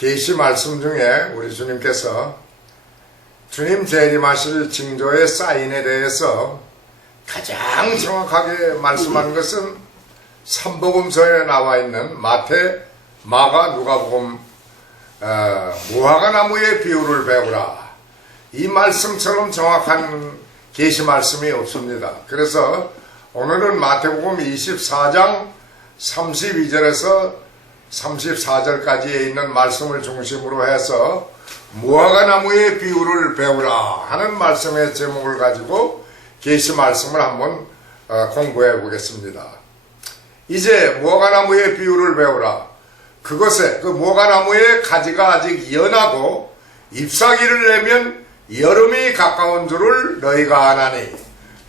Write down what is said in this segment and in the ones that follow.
계시 말씀 중에 우리 주님께서 주님 재림하실 징조의 사인에 대해서 가장 정확하게 말씀한 것은 삼복음서에 나와 있는 마태, 마가, 누가복음, 무화과 나무의 비유를 배우라. 이 말씀처럼 정확한 계시 말씀이 없습니다. 그래서 오늘은 마태복음 24장 32절에서 34절까지에 있는 말씀을 중심으로 해서 무화과 나무의 비유를 배우라 하는 말씀의 제목을 가지고 계시 말씀을 한번 공부해 보겠습니다. 이제 무화과 나무의 비유를 배우라. 그것에 그 무화과 나무의 가지가 아직 연하고 잎사귀를 내면 여름이 가까운 줄을 너희가 아나니,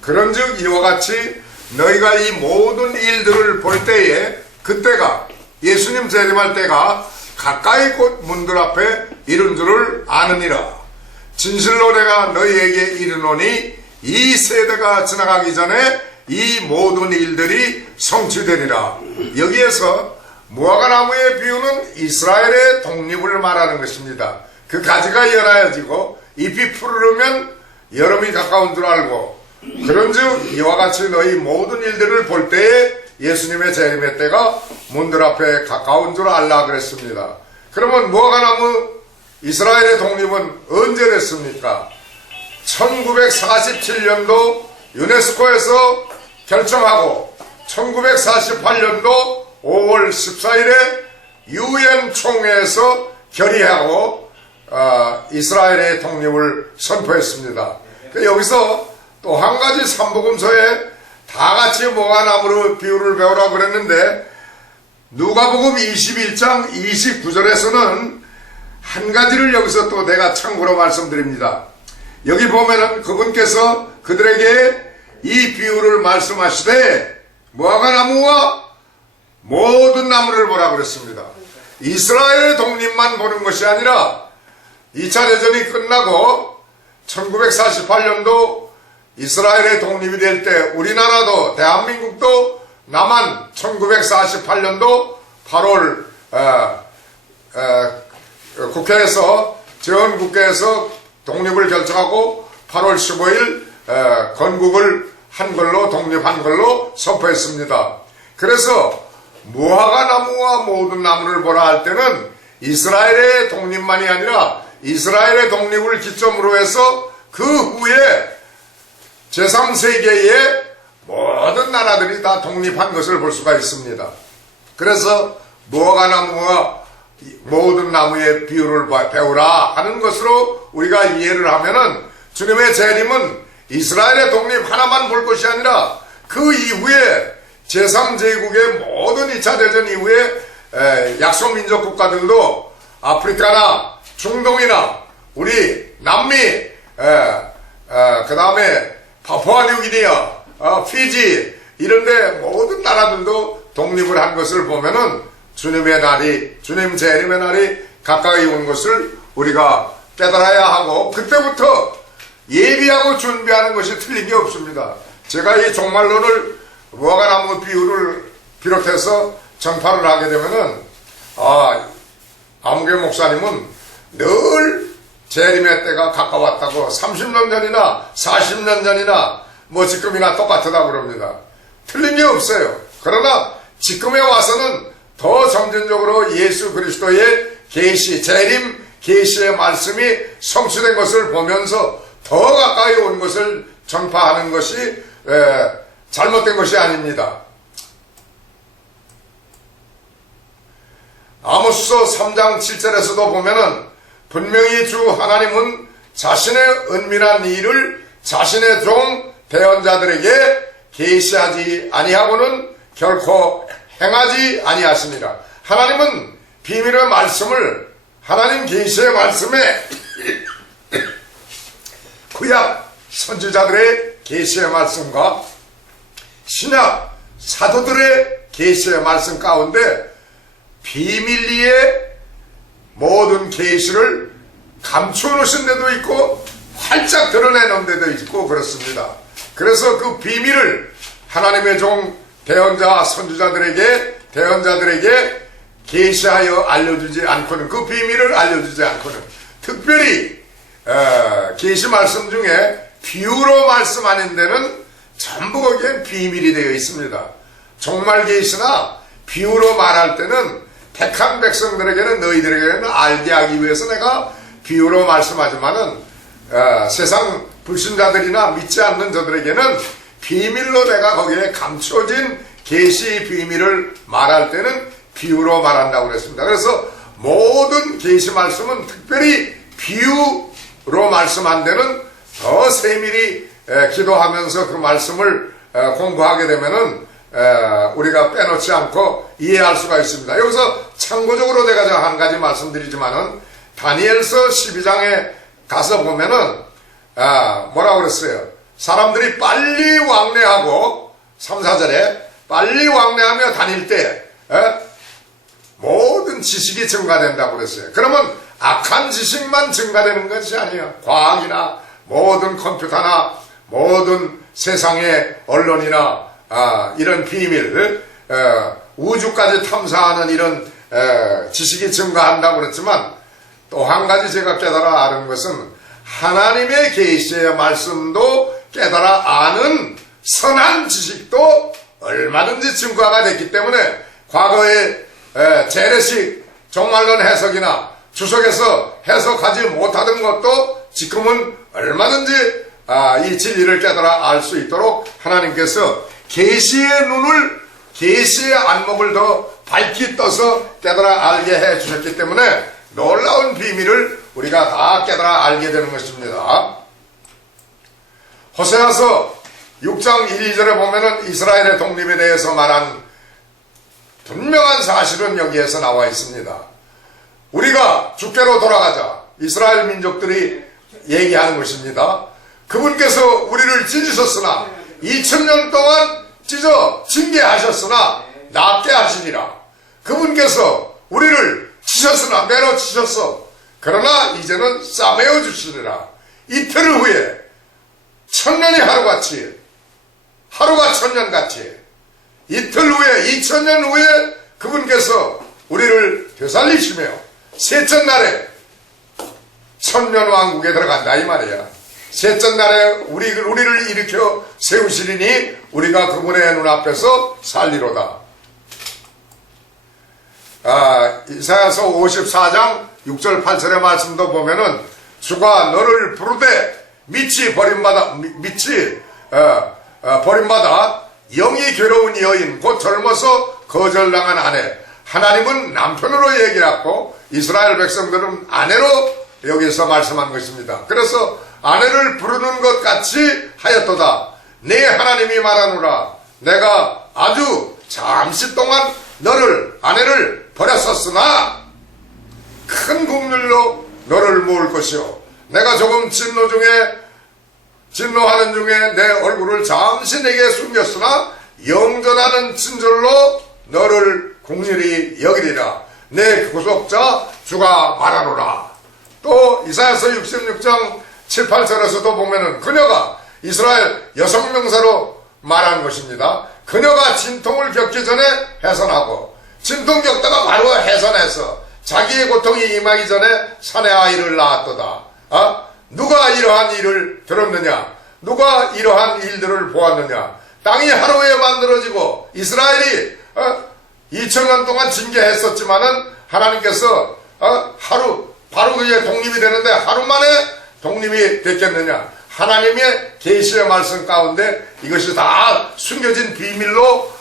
그런즉 이와 같이 너희가 이 모든 일들을 볼 때에 그때가 예수님 재림할 때가 가까이 곧 문들 앞에 이른 줄을 아느니라. 진실로 내가 너희에게 이르노니 이 세대가 지나가기 전에 이 모든 일들이 성취되리라. 여기에서 무화과 나무의 비유는 이스라엘의 독립을 말하는 것입니다. 그 가지가 연하여지고 잎이 푸르르면 여름이 가까운 줄 알고, 그런즉 이와 같이 너희 모든 일들을 볼 때에 예수님의 재림의 때가 문들 앞에 가까운 줄 알라 그랬습니다. 그러면 무화과나무 이스라엘의 독립은 언제 됐습니까? 1947년도 유네스코에서 결정하고 1948년도 5월 14일에 UN 총회에서 결의하고 이스라엘의 독립을 선포했습니다. 여기서 또 한 가지 삼복음서에 다 같이 무화과나무로 비유를 배우라고 그랬는데, 누가복음 21장 29절에서는 한 가지를 여기서 또 내가 참고로 말씀드립니다. 여기 보면은 그분께서 그들에게 이 비유를 말씀하시되 무화과나무와 모든 나무를 보라 그랬습니다. 이스라엘의 독립만 보는 것이 아니라 2차 대전이 끝나고 1948년도 이스라엘의 독립이 될 때 우리나라도 대한민국도 남한 1948년도 8월 국회에서 재헌국회에서 독립을 결정하고 8월 15일 건국을 한 걸로, 독립한 걸로 선포했습니다. 그래서 무화과 나무와 모든 나무를 보라 할 때는 이스라엘의 독립만이 아니라 이스라엘의 독립을 기점으로 해서 그 후에 제3세계의 모든 나라들이 다 독립한 것을 볼 수가 있습니다. 그래서 무화과 나무와 모든 나무의 비유를 배우라 하는 것으로 우리가 이해를 하면은 주님의 재림은 이스라엘의 독립 하나만 볼 것이 아니라 그 이후에 제3제국의 모든 2차 대전 이후에 약소민족 국가들도 아프리카나 중동이나 우리 남미 그 다음에 파푸아뉴기니아, 피지 이런데 모든 나라들도 독립을 한 것을 보면은 주님의 날이, 주님 재림의 날이 가까이 온 것을 우리가 깨달아야 하고, 그때부터 예비하고 준비하는 것이 틀린 게 없습니다. 제가 이 종말론을 무화과나무 비유를 비롯해서 전파를 하게 되면은 아무개 목사님은 늘 재림의 때가 가까웠다고 30년 전이나 40년 전이나 뭐 지금이나 똑같다고 그럽니다. 틀린 게 없어요. 그러나 지금에 와서는 더 점진적으로 예수 그리스도의 계시, 재림 계시의 말씀이 성취된 것을 보면서 더 가까이 온 것을 전파하는 것이 잘못된 것이 아닙니다. 아모스서 3장 7절에서도 보면은 분명히 주 하나님은 자신의 은밀한 일을 자신의 종 대언자들에게 계시하지 아니하고는 결코 행하지 아니하십니다. 하나님은 비밀의 말씀을, 하나님 계시의 말씀에 구약 선지자들의 계시의 말씀과 신약 사도들의 계시의 말씀 가운데 비밀리에 모든 계시를 감춰놓으신 데도 있고 활짝 드러내놓은 데도 있고 그렇습니다. 그래서 그 비밀을 하나님의 종 대언자 대언자들에게 계시하여 알려주지 않고는, 그 비밀을 알려주지 않고는, 특별히 계시 말씀 중에 비유로 말씀하는 데는 전부 거기에 비밀이 되어 있습니다. 종말 계시나 비유로 말할 때는 택한 백성들에게는, 너희들에게는 알게 하기 위해서 내가 비유로 말씀하지만은 세상 불신자들이나 믿지 않는 저들에게는 비밀로 내가 거기에 감춰진 계시 비밀을 말할 때는 비유로 말한다고 그랬습니다. 그래서 모든 계시 말씀은 특별히 비유로 말씀한 데는 더 세밀히 기도하면서 그 말씀을 공부하게 되면은 우리가 빼놓지 않고 이해할 수가 있습니다. 여기서 참고적으로 제가 한 가지 말씀드리지만은 다니엘서 12장에 가서 보면은 뭐라고 그랬어요? 사람들이 빨리 왕래하고 3, 4절에 빨리 왕래하며 다닐 때 모든 지식이 증가된다고 그랬어요. 그러면 악한 지식만 증가되는 것이 아니에요. 과학이나 모든 컴퓨터나 모든 세상의 언론이나 이런 비밀, 우주까지 탐사하는 이런 지식이 증가한다고 그랬지만, 또 한 가지 제가 깨달아 아는 것은 하나님의 계시의 말씀도 깨달아 아는 선한 지식도 얼마든지 증가가 됐기 때문에, 과거에 재래식 종말론 해석이나 주석에서 해석하지 못하던 것도 지금은 얼마든지 이 진리를 깨달아 알 수 있도록 하나님께서 계시의 눈을, 계시의 안목을 더 밝히 떠서 깨달아 알게 해 주셨기 때문에 놀라운 비밀을 우리가 다 깨달아 알게 되는 것입니다. 호세아서 6장 1, 2절에 보면은 이스라엘의 독립에 대해서 말한 분명한 사실은 여기에서 나와 있습니다. 우리가 주께로 돌아가자, 이스라엘 민족들이 얘기하는 것입니다. 그분께서 우리를 찢으셨으나 2000년 동안 찢어 징계하셨으나 낫게 하시니라. 그분께서 우리를 치셨으나 내려치셨어. 그러나 이제는 싸매어 주시리라. 이틀 후에 천년이 하루같이, 하루가 천년같이, 이틀 후에 2000년 후에 그분께서 우리를 되살리시며 셋째 날에 천년왕국에 들어간다 이 말이야. 셋째 날에 우리를 일으켜 세우시리니 우리가 그분의 눈앞에서 살리로다. 이사야서 54장 6절 8절의 말씀도 보면은 주가 너를 부르되 밑이 버림받아 영이 괴로운 여인 곧 젊어서 거절당한 아내. 하나님은 남편으로 얘기했고 이스라엘 백성들은 아내로 여기서 말씀한 것입니다. 그래서 아내를 부르는 것 같이 하였도다. 내 하나님이 말하노라. 내가 아주 잠시 동안 너를, 아내를 버렸었으나 큰 국률로 너를 모을 것이요. 내가 조금 진노하는 중에 내 얼굴을 잠시 내게 숨겼으나 영전하는 친절로 너를 국률이 여기리라. 내 구속자 주가 말하노라. 또 이사야서 66장 7, 8절에서도 보면은 그녀가 이스라엘 여성 명사로 말한 것입니다. 그녀가 진통을 겪기 전에 해산하고 진통 겪다가 바로 해산해서 자기의 고통이 임하기 전에 사내 아이를 낳았도다. 누가 이러한 일을 들었느냐? 누가 이러한 일들을 보았느냐? 땅이 하루에 만들어지고 이스라엘이 2000년 동안 징계했었지만은 하나님께서 바로 그의 독립이 되는데 하루 만에 독립이 됐겠느냐? 하나님의 계시의 말씀 가운데 이것이 다 숨겨진 비밀로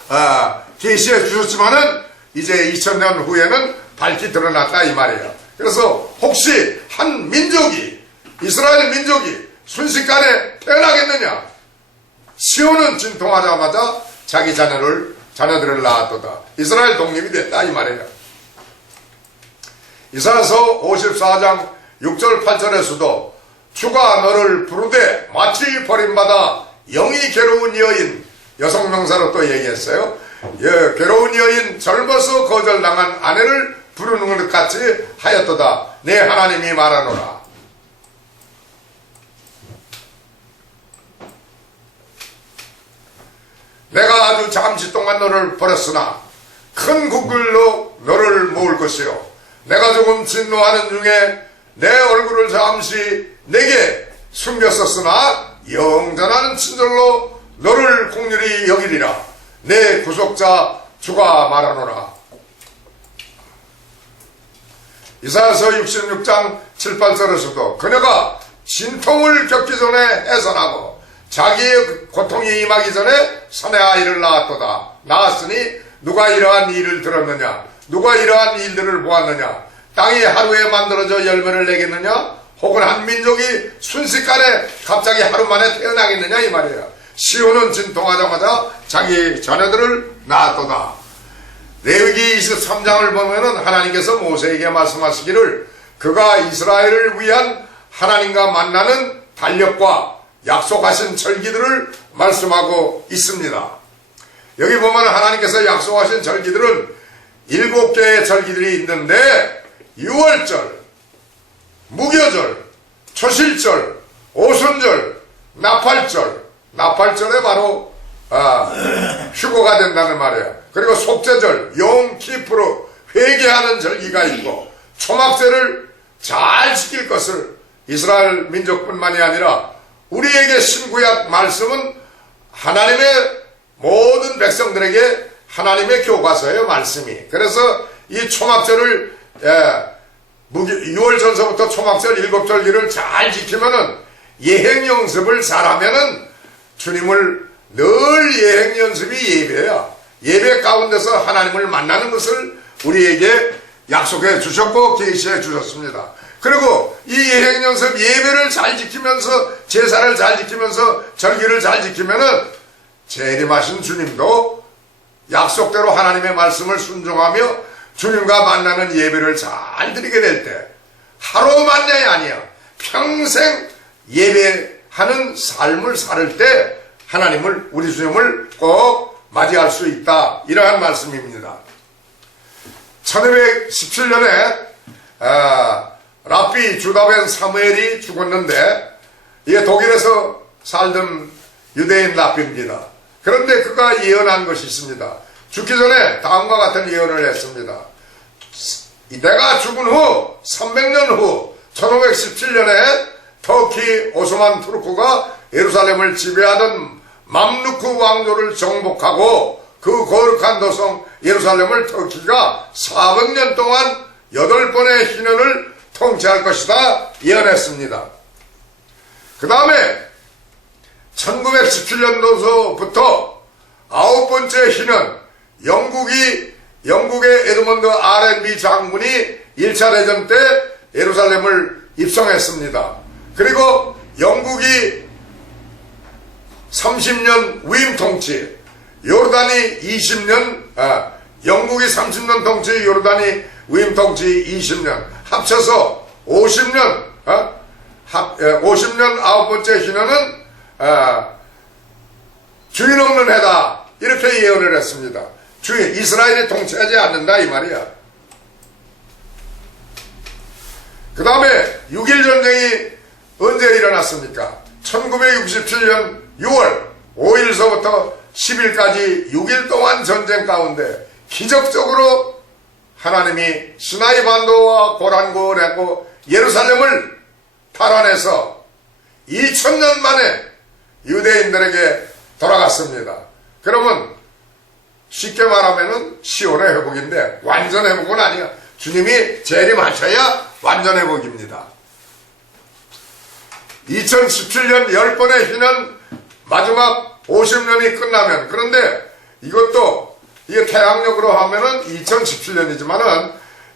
계시해 주셨지만은 이제 2000년 후에는 밝히 드러났다 이 말이에요. 그래서 혹시 한 민족이, 이스라엘 민족이 순식간에 태어나겠느냐? 시온은 진통하자마자 자기 자녀들을 낳았도다. 이스라엘 독립이 됐다 이 말이에요. 이사야서 54장 6절 8절에서도 주가 너를 부르되 마치 버림받아 영이 괴로운 여인, 여성 명사로 또 얘기했어요. 괴로운 여인, 젊어서 거절당한 아내를 부르는 것 같이 하였도다. 내 하나님이 말하노라. 내가 아주 잠시 동안 너를 버렸으나 큰 국글로 너를 모을 것이요 내가 조금 진노하는 중에 내 얼굴을 잠시 내게 숨겼었으나 영전하는 친절로 너를 공률히 여기리라. 내 구속자 주가 말하노라. 이사야서 66장 7, 8절에서도 그녀가 진통을 겪기 전에 해산하고 자기의 고통이 임하기 전에 사내 아이를 낳았도다. 낳았으니 누가 이러한 일을 들었느냐? 누가 이러한 일들을 보았느냐? 땅이 하루에 만들어져 열매를 내겠느냐? 혹은 한 민족이 순식간에 갑자기 하루 만에 태어나겠느냐? 이 말이에요. 시온은 진통하자마자 자기 자녀들을 낳았도다. 레위기 23장을 보면은 하나님께서 모세에게 말씀하시기를 그가 이스라엘을 위한 하나님과 만나는 달력과 약속하신 절기들을 말씀하고 있습니다. 여기 보면 하나님께서 약속하신 절기들은 7개의 절기들이 있는데 유월절, 무교절, 초실절, 오순절, 나팔절, 나팔절에 바로 휴거가 된다는 말이에요. 그리고 속죄절, 용키프로 회개하는 절기가 있고 초막절을 잘 지킬 것을 이스라엘 민족뿐만이 아니라 우리에게 신구약 말씀은 하나님의 모든 백성들에게 하나님의 교과서예요. 말씀이. 그래서 이 초막절을 6월 전서부터 초막절 7절기를 잘 지키면은 예행 연습을 잘하면은 주님을 늘 예행 연습이 예배야. 예배 가운데서 하나님을 만나는 것을 우리에게 약속해 주셨고 계시해 주셨습니다. 그리고 이 예행 연습 예배를 잘 지키면서 제사를 잘 지키면서 절기를 잘 지키면은 재림하신 주님도 약속대로 하나님의 말씀을 순종하며 주님과 만나는 예배를 잘 드리게 될 때 하루만이 아니야. 평생 예배하는 삶을 살 때 하나님을 우리 주님을 꼭 맞이할 수 있다. 이러한 말씀입니다. 1217년에 랍비 주다벤 사무엘이 죽었는데 이게 독일에서 살던 유대인 랍비입니다. 그런데 그가 예언한 것이 있습니다. 죽기 전에 다음과 같은 예언을 했습니다. 내가 죽은 후 300년 후 1517년에 터키 오스만 투르크가 예루살렘을 지배하던 맘루크 왕조를 정복하고 그 거룩한 도성 예루살렘을 터키가 400년 동안 8번의 희년을 통치할 것이다 예언했습니다. 그 다음에 1917년도서부터 9번째 희년 영국의 에드먼드 R&B 장군이 1차 대전 때 예루살렘을 입성했습니다. 그리고 영국이 30년 위임 통치, 요르단이 20년, 영국이 30년 통치, 요르단이 위임 통치 20년, 합쳐서 50년, 50년 9번째 희년은 주인 없는 해다. 이렇게 예언을 했습니다. 주인, 이스라엘이 통치하지 않는다 이 말이야. 그 다음에 6.1 전쟁이 언제 일어났습니까? 1967년 6월 5일서부터 10일까지 6일 동안 전쟁 가운데 기적적으로 하나님이 시나이 반도와 고란고라고 예루살렘을 탈환해서 2000년 만에 유대인들에게 돌아갔습니다. 그러면 쉽게 말하면은 시온의 회복인데 완전 회복은 아니야. 주님이 재림하셔야 완전 회복입니다. 2017년 10번의 희년 마지막 50년이 끝나면, 그런데 이것도 이게 태양력으로 하면은 2017년이지만은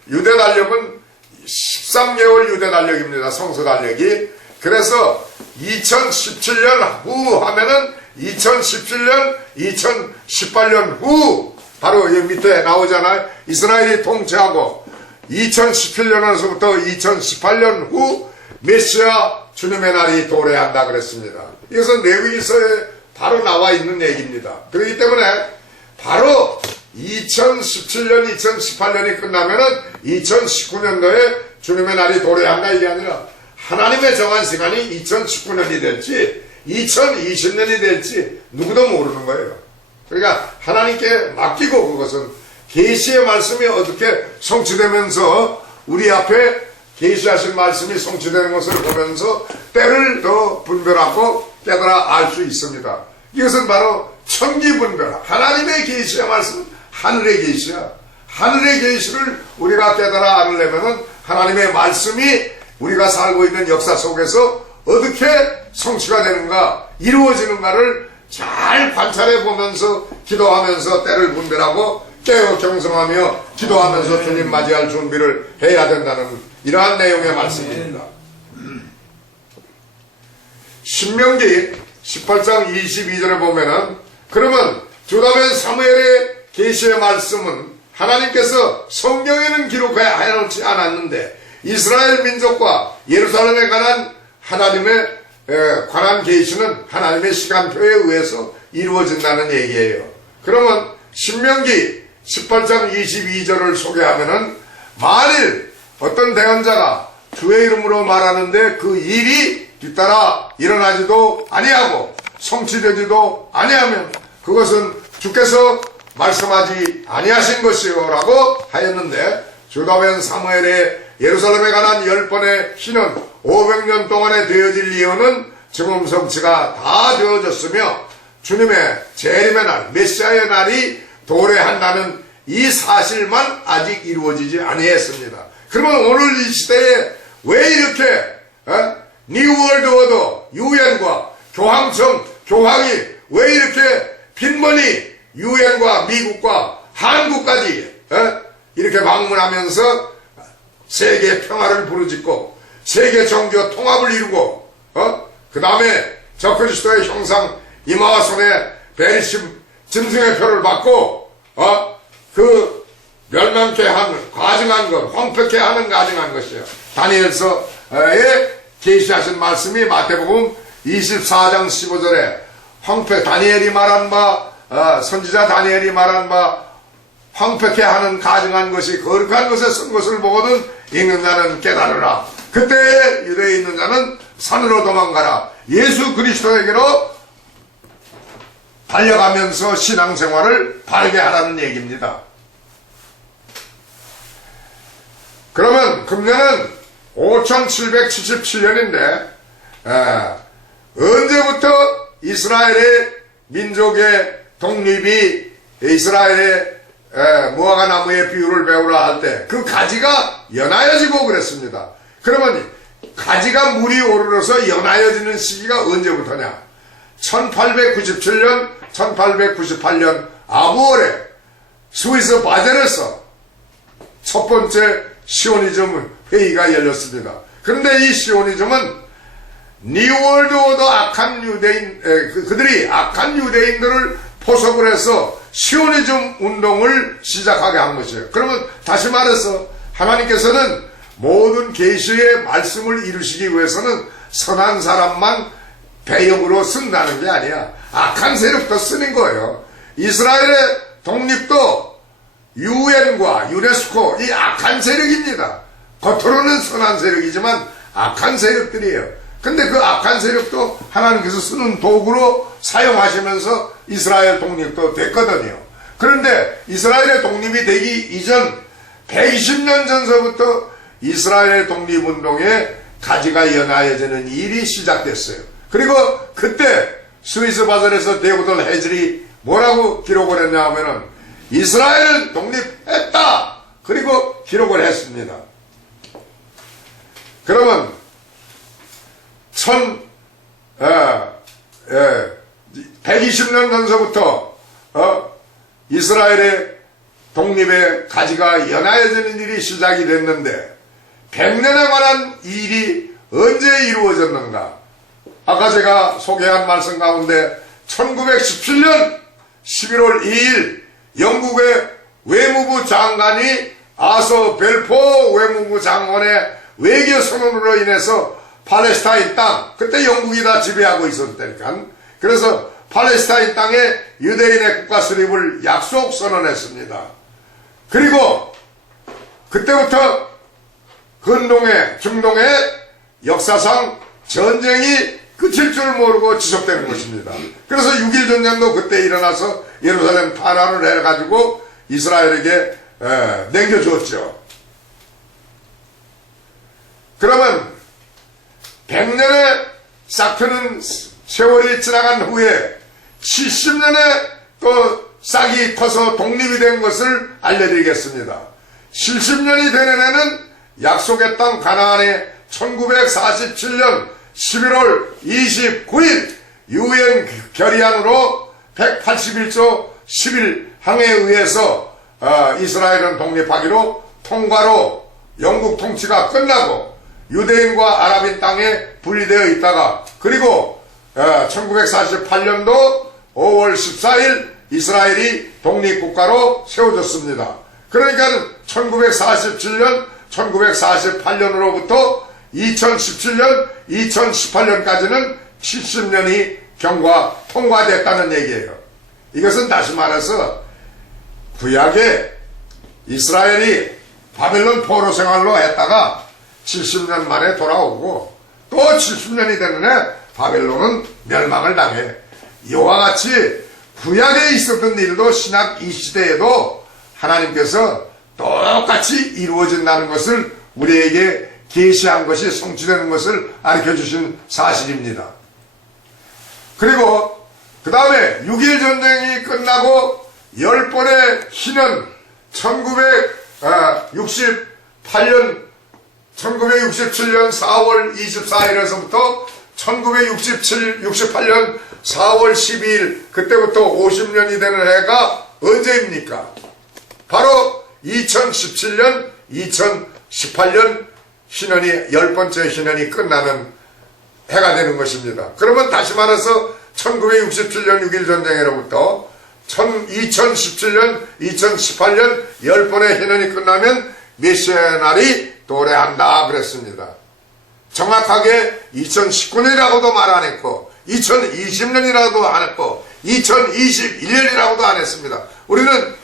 유대 달력은 13개월 유대 달력입니다. 성서 달력이. 그래서 2017년 후 하면은 2017년, 2018년 후 바로 여기 밑에 나오잖아요. 이스라엘이 통치하고 2017년에서부터 2018년 후 메시아 주님의 날이 도래한다 그랬습니다. 이것은 레위기서에 바로 나와 있는 얘기입니다. 그렇기 때문에 바로 2017년, 2018년이 끝나면은 2019년도에 주님의 날이 도래한다 이게 아니라 하나님의 정한 시간이 2019년이 될지 2020년이 될지 누구도 모르는 거예요. 그러니까 하나님께 맡기고 그것은 계시의 말씀이 어떻게 성취되면서 우리 앞에 계시하신 말씀이 성취되는 것을 보면서 때를 더 분별하고 깨달아 알 수 있습니다. 이것은 바로 천기분별, 하나님의 계시의 말씀, 하늘의 계시야. 하늘의 계시를 우리가 깨달아 알려면은 하나님의 말씀이 우리가 살고 있는 역사 속에서 어떻게 성취가 되는가, 이루어지는가를 잘 관찰해 보면서 기도하면서 때를 분별하고 깨어 경성하며 기도하면서 주님 맞이할 준비를 해야 된다는 이러한 내용의 말씀입니다. 신명기 18장 22절에 보면은 그러면 주다벤 사무엘의 계시의 말씀은 하나님께서 성경에는 기록하여 놓지 않았는데 이스라엘 민족과 예루살렘에 관한 하나님의 관한 계시는 하나님의 시간표에 의해서 이루어진다는 얘기예요. 그러면 신명기 18장 22절을 소개하면은 만일 어떤 대언자가 주의 이름으로 말하는데 그 일이 뒤따라 일어나지도 아니하고 성취되지도 아니하면 그것은 주께서 말씀하지 아니하신 것이요 라고 하였는데 주다벤 사무엘의 예루살렘에 관한 10번의 시는 500년 동안에 되어질 예언은 지금 성취가 다 되어졌으며 주님의 재림의 날, 메시아의 날이 도래한다는 이 사실만 아직 이루어지지 아니했습니다. 그러면 오늘 이 시대에 왜 이렇게 뉴월드 오더, 유엔과 교황청, 교황이 왜 이렇게 빈번히 유엔과 미국과 한국까지 이렇게 방문하면서 세계 평화를 부르짖고 세계 종교 통합을 이루고 그 다음에 적그리스도의 형상 이마와 손에 배리심 짐승의 표를 받고 그 멸망케 하는 가증한 것, 황폐케 하는 가증한 것이에요. 다니엘서에 계시하신 말씀이 마태복음 24장 15절에 다니엘이 말한 바 선지자 다니엘이 말한 바 황폐케 하는 가증한 것이 거룩한 것에 쓴 것을 보거든 읽는 자는 깨달으라. 그때 유대에 있는 자는 산으로 도망가라. 예수 그리스도에게로 달려가면서 신앙생활을 바르게 하라는 얘기입니다. 그러면 금년은 5777년인데 언제부터 이스라엘의 민족의 독립이 이스라엘의 무화과 나무의 비유를 배우라 할 때 그 가지가 연하여지고 그랬습니다. 그러면 가지가 물이 오르러서 연하여지는 시기가 언제부터냐? 1897년, 1898년 아부월에 스위스 바젤에서 첫 번째 시오니즘 회의가 열렸습니다. 그런데 이 시오니즘은 뉴월드 오더 악한 유대인, 그들이 악한 유대인들을 포섭을 해서 시오니즘 운동을 시작하게 한 것이에요. 그러면 다시 말해서 하나님께서는 모든 계시의 말씀을 이루시기 위해서는 선한 사람만 배역으로 쓴다는 게 아니야. 악한 세력도 쓰는 거예요. 이스라엘의 독립도 유엔과 유네스코 이 악한 세력입니다. 겉으로는 선한 세력이지만 악한 세력들이에요. 근데 그 악한 세력도 하나님께서 쓰는 도구로 사용하시면서 이스라엘 독립도 됐거든요. 그런데 이스라엘의 독립이 되기 이전 120년 전서부터 이스라엘 독립운동에 가지가 연하여지는 일이 시작됐어요. 그리고 그때 스위스 바젤에서 데이비드 헤즐이 뭐라고 기록을 했냐 하면은 이스라엘은 독립했다. 그리고 기록을 했습니다. 그러면 120년 전서부터 이스라엘의 독립의 가지가 연하여지는 일이 시작이 됐는데 100년에 관한 일이 언제 이루어졌는가? 아까 제가 소개한 말씀 가운데 1917년 11월 2일 영국의 외무부 장관이 아서 벨포 외무부 장관의 외교 선언으로 인해서 팔레스타인 땅, 그때 영국이 다 지배하고 있었다니까. 그래서 팔레스타인 땅에 유대인의 국가 수립을 약속 선언했습니다. 그리고 그때부터 근동의 중동의 역사상 전쟁이 끝일 줄 모르고 지속되는 것입니다. 그래서 6.1 전쟁도 그때 일어나서 예루살렘 탄환을 해가지고 이스라엘에게 남겨주었죠. 그러면 100년의 싹트는 세월이 지나간 후에 70년에 또 싹이 터서 독립이 된 것을 알려드리겠습니다. 70년이 되는 해는 약속의 땅 가나안에 1947년 11월 29일 유엔 결의안으로 181조 11항에 의해서 이스라엘은 독립하기로 통과로 영국 통치가 끝나고 유대인과 아랍인 땅에 분리되어 있다가 그리고 1948년도 5월 14일 이스라엘이 독립국가로 세워졌습니다. 그러니까 1947년, 1948년으로부터 2017년, 2018년까지는 70년이 통과됐다는 얘기예요. 이것은 다시 말해서 구약에 이스라엘이 바벨론 포로 생활로 했다가 70년 만에 돌아오고 또 70년이 되는 해 바벨론은 멸망을 당해. 이와 같이 구약에 있었던 일도 신약 이 시대에도 하나님께서 똑같이 이루어진다는 것을 우리에게 계시한 것이 성취되는 것을 가르쳐주신 사실입니다. 그리고 그 다음에 6.1 전쟁이 끝나고 10번의 희년 1967년 4월 24일에서부터 1968년 4월 12일 그때부터 50년이 되는 해가 언제입니까? 바로 2017년 2018년 희년이 10번째 희년이 끝나는 해가 되는 것입니다. 그러면 다시 말해서 1967년 6.1 전쟁으로부터 2017년 2018년 10번의 희년이 끝나면 메시아의 날이 도래한다 그랬습니다. 정확하게 2019년이라고도 말 안 했고 2020년이라고도 안 했고 2021년이라고도 안 했습니다. 우리는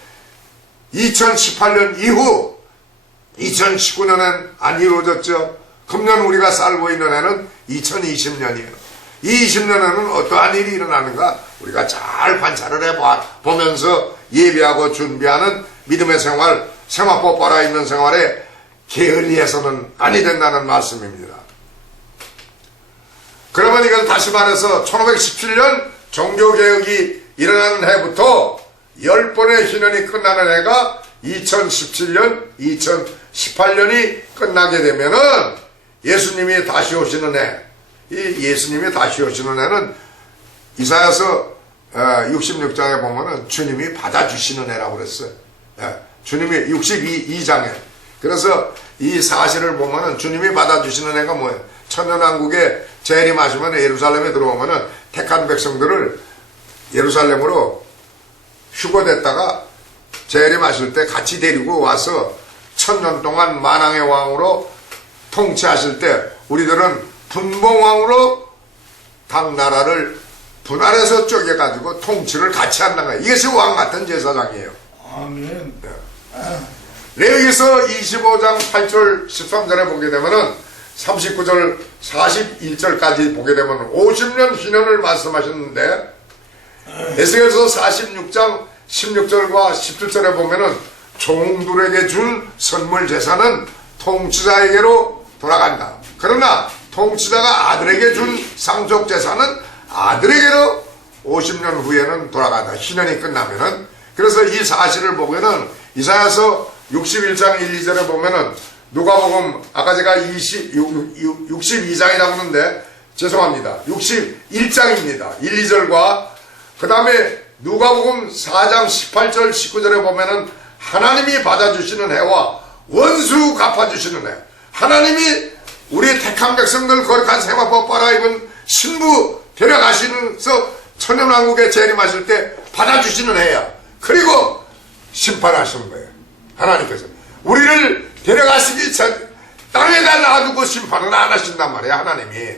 2018년 이후 2019년엔 안 이루어졌죠. 금년 우리가 살고 있는 해는 2020년이에요. 이 20년에는 어떠한 일이 일어나는가 우리가 잘 관찰을 해보면서 예비하고 준비하는 믿음의 생활, 세마포 빨아 있는 생활에 게을리해서는 아니 된다는 말씀입니다. 그러면 이건 다시 말해서 1517년 종교개혁이 일어나는 해부터 10번의 희년이 끝나는 해가 2017년, 2018년이 끝나게 되면은 예수님이 다시 오시는 해, 이 예수님이 다시 오시는 해는 이사야서 66장에 보면은 주님이 받아주시는 해라고 그랬어요. 주님이 62장에. 그래서 이 사실을 보면은 주님이 받아주시는 해가 뭐예요? 천년왕국에 재림하시면 예루살렘에 들어오면은 택한 백성들을 예루살렘으로 휴거됐다가 재림하실 때 같이 데리고 와서 천년 동안 만왕의 왕으로 통치하실 때 우리들은 분봉왕으로 각 나라를 분할해서 쪼개가지고 통치를 같이 한다는 거예요. 이것이 왕 같은 제사장이에요. 아멘. 레위기서 25장 8절 13절에 보게 되면은 39절 41절까지 보게 되면 50년 희년을 말씀하셨는데 에스겔서 46장 16절과 17절에 보면은 종들에게 준 선물 제사는 통치자에게로 돌아간다. 그러나 통치자가 아들에게 준 상속 제사는 아들에게로 50년 후에는 돌아간다. 희년이 끝나면은. 그래서 이 사실을 보면은 이사야서 61장 1, 2절에 보면은 누가복음 아까 제가 62장이라고 하는데 죄송합니다. 61장입니다. 1, 2절과 그 다음에 누가복음 4장 18절 19절에 보면은 하나님이 받아주시는 해와 원수 갚아주시는 해. 하나님이 우리 택한 백성들 거룩한 세마포 빨아입은 신부 데려가시면서 천년왕국에 재림하실 때 받아주시는 해야. 그리고 심판하시는 거예요. 하나님께서 우리를 데려가시기 전 땅에다 놔두고 심판은 안 하신단 말이야. 하나님이.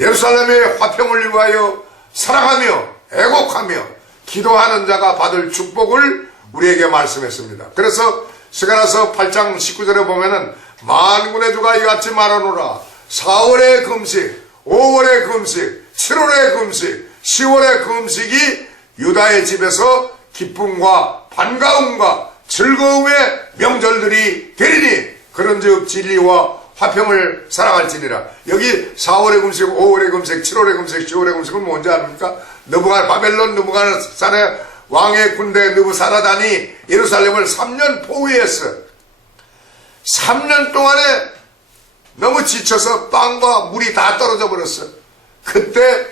예루살렘의 화평을 위하여 사랑하며 애곡하며 기도하는 자가 받을 축복을 우리에게 말씀했습니다. 그래서 스가랴서 8장 19절에 보면은 만군의 주가 이같이 말하노라. 4월의 금식, 5월의 금식, 7월의 금식, 10월의 금식이 유다의 집에서 기쁨과 반가움과 즐거움의 명절들이 되리니 그런즉 진리와 화평을 사랑할지니라. 여기 4월의 금식, 5월의 금식, 7월의 금식, 10월의 금식은 뭔지 압니까? 바벨론 느부갓네살의 왕의 군대 느부사라단이 예루살렘을 3년 포위했어. 3년 동안에 너무 지쳐서 빵과 물이 다 떨어져 버렸어. 그때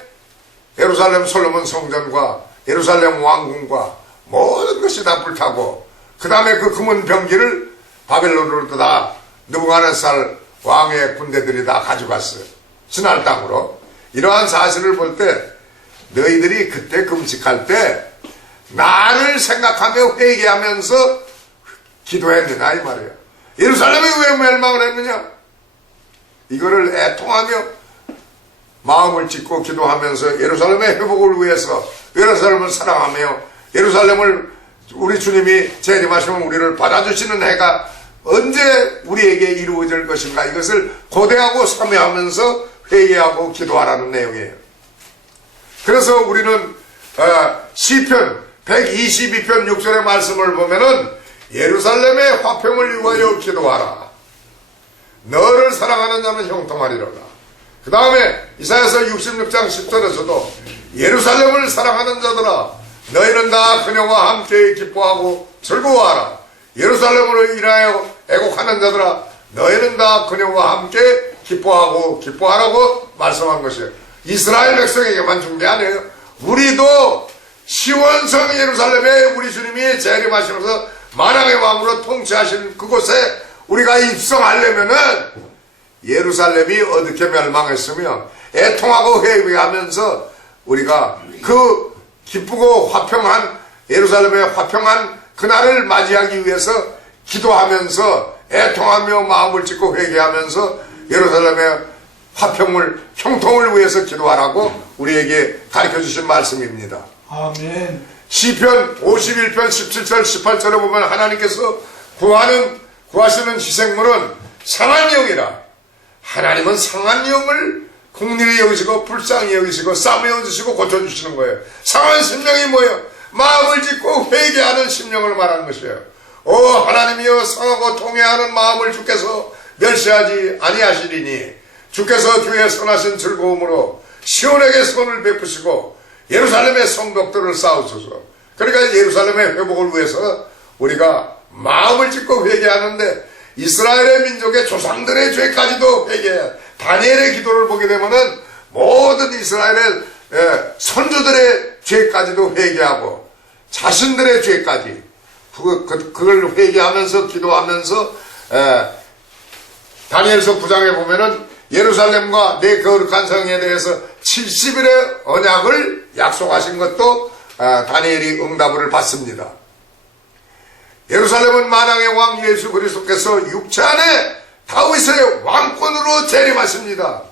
예루살렘 솔로몬 성전과 예루살렘 왕궁과 모든 것이 다 불타고 그 다음에 그 금은 병기를 바벨론으로 다 느부갓네살 왕의 군대들이 다 가져갔어요. 신할 땅으로. 이러한 사실을 볼 때 너희들이 그때 금식할 때 나를 생각하며 회개하면서 기도했느냐 이 말이에요. 예루살렘이 왜 멸망을 했느냐? 이거를 애통하며 마음을 찢고 기도하면서 예루살렘의 회복을 위해서 예루살렘을 사랑하며 예루살렘을 우리 주님이 재림하시면 우리를 받아주시는 해가 언제 우리에게 이루어질 것인가, 이것을 고대하고 참여하면서 회개하고 기도하라는 내용이에요. 그래서 우리는 시편 122편 6절의 말씀을 보면은 예루살렘의 화평을 위하여 기도하라. 너를 사랑하는 자는 형통하리로다. 그 다음에 이사야서 66장 10절에서도 예루살렘을 사랑하는 자들아 너희는 다 그녀와 함께 기뻐하고 즐거워하라. 예루살렘으로 인하여 애곡하는 자들아 너희는 다 그녀와 함께 기뻐하라고 말씀한 것이에요. 이스라엘 백성에게만 준 게 아니에요. 우리도 시원성 예루살렘에 우리 주님이 재림하시면서 만왕의 왕으로 통치하신 그곳에 우리가 입성하려면은 예루살렘이 어떻게 멸망했으며 애통하고 회개하면서 우리가 그 기쁘고 화평한 예루살렘의 화평한 그날을 맞이하기 위해서 기도하면서 애통하며 마음을 찢고 회개하면서 예루살렘의 화평을 형통을 위해서 기도하라고 우리에게 가르쳐 주신 말씀입니다. 아멘. 시편 51편 17절 18절에 보면 하나님께서 구하시는 희생물은 상한 영이라. 하나님은 상한 영을 긍휼히 여기시고 불쌍히 여기시고 싸매어 주시고 고쳐주시는 거예요. 상한 심령이 뭐예요? 마음을 찢고 회개하는 심령을 말하는 것이에요. 하나님이여 상하고 통회하는 마음을 주께서 멸시하지 아니하시리니 주께서 주의 선하신 즐거움으로 시온에게 손을 베푸시고 예루살렘의 성벽들을 쌓으소서. 그러니까 예루살렘의 회복을 위해서 우리가 마음을 찢고 회개하는데 이스라엘의 민족의 조상들의 죄까지도 회개해야, 다니엘의 기도를 보게 되면은 모든 이스라엘의 선조들의 죄까지도 회개하고 자신들의 죄까지 그걸 회개하면서 기도하면서 다니엘서 9장에 보면은 예루살렘과 내 거룩한 성에 대해서 70일의 언약을 약속하신 것도 다니엘이 응답을 받습니다. 예루살렘은 만왕의 왕 예수 그리스도께서 육체 안에 다윗의 왕권으로 재림하십니다.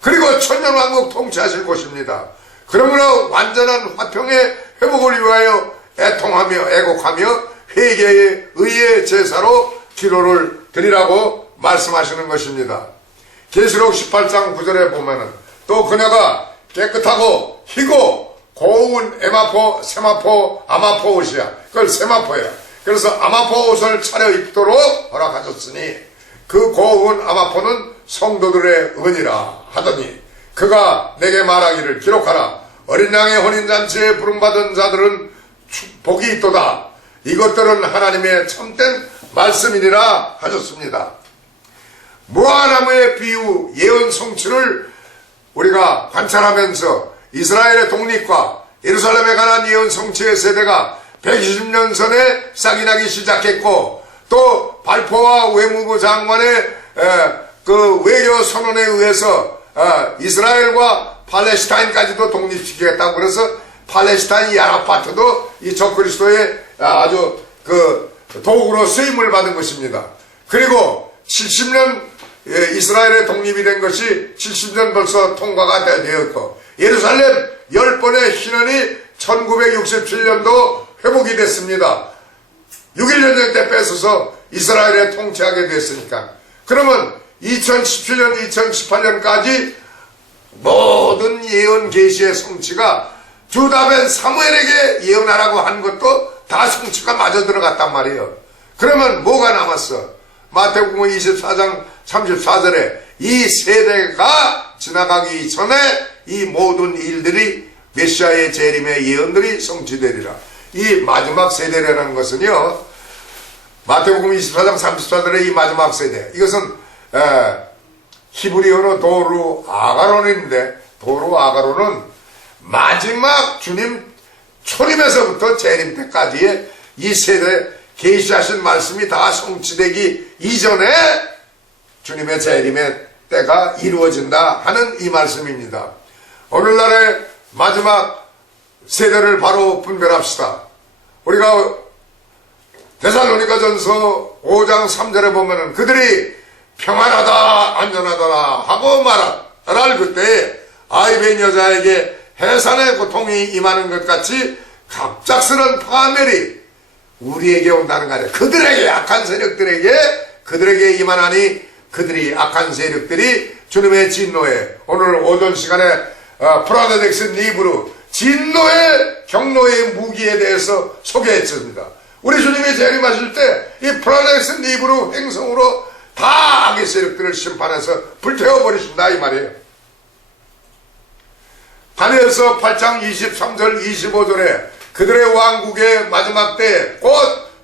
그리고 천년왕국 통치하실 곳입니다. 그러므로 완전한 화평의 회복을 위하여 애통하며 애곡하며 회개의 의의 제사로 기도를 드리라고 말씀하시는 것입니다. 계시록 18장 9절에 보면은 또 그녀가 깨끗하고 희고 고운 에마포, 세마포, 아마포 옷이야. 그걸 세마포야. 그래서 아마포 옷을 차려 입도록 허락하셨으니 그 고운 아마포는 성도들의 은이라 하더니 그가 내게 말하기를 기록하라. 어린 양의 혼인잔치에 부름받은 자들은 복이 있도다. 이것들은 하나님의 참된 말씀이니라 하셨습니다. 무화과나무의 비유 예언 성취를 우리가 관찰하면서 이스라엘의 독립과 예루살렘에 관한 예언 성취의 세대가 120년 전에 싹이 나기 시작했고 또 발포와 외무부 장관의 그 외교 선언에 의해서 이스라엘과 팔레스타인까지도 독립시키겠다고 그래서 팔레스타인 야라파트도 이 적그리스도의 아주 그 도구로 쓰임을 받은 것입니다. 그리고 70년 이스라엘의 독립이 된 것이 70년 벌써 통과가 되었고, 예루살렘 10번의 신원이 1967년도 회복이 됐습니다. 6.1전쟁 때 뺏어서 이스라엘에 통치하게 됐으니까. 그러면 2017년, 2018년까지 모든 예언 계시의 성취가 주다벤 사무엘에게 예언하라고 한 것도 다 성취가 맞아 들어갔단 말이에요. 그러면 뭐가 남았어? 마태복음 24장 34절에 이 세대가 지나가기 전에 이 모든 일들이 메시아의 재림의 예언들이 성취되리라. 이 마지막 세대라는 것은요, 마태복음 24장 34절의 이 마지막 세대, 이것은 히브리어로 도루 아가론인데, 도루 아가론은 마지막 주님 초림에서부터 재림 때까지의 이 세대 계시하신 말씀이 다 성취되기 이전에 주님의 재림의 때가 이루어진다 하는 이 말씀입니다. 오늘날의 마지막 세대를 바로 분별합시다. 우리가 데살로니가전서 5장 3절에 보면은 그들이 평안하다 안전하더라 하고 말할 그때에 아이 뵌 여자에게 해산의 고통이 임하는 것 같이 갑작스런 파멸이 우리에게 온다는 거 아니야. 그들에게, 악한 세력들에게 그들에게 임하나니 그들이 악한 세력들이 주님의 진노에, 오늘 오전 시간에 프라데덱스 리브로 진노의 경노의 무기에 대해서 소개했습니다. 우리 주님이 재림하실 때 이 프라데덱스 리브로 행성으로 다 악의 세력들을 심판해서 불태워버리신다 이 말이에요. 다니엘서 8장 23절 25절에 그들의 왕국의 마지막 때 곧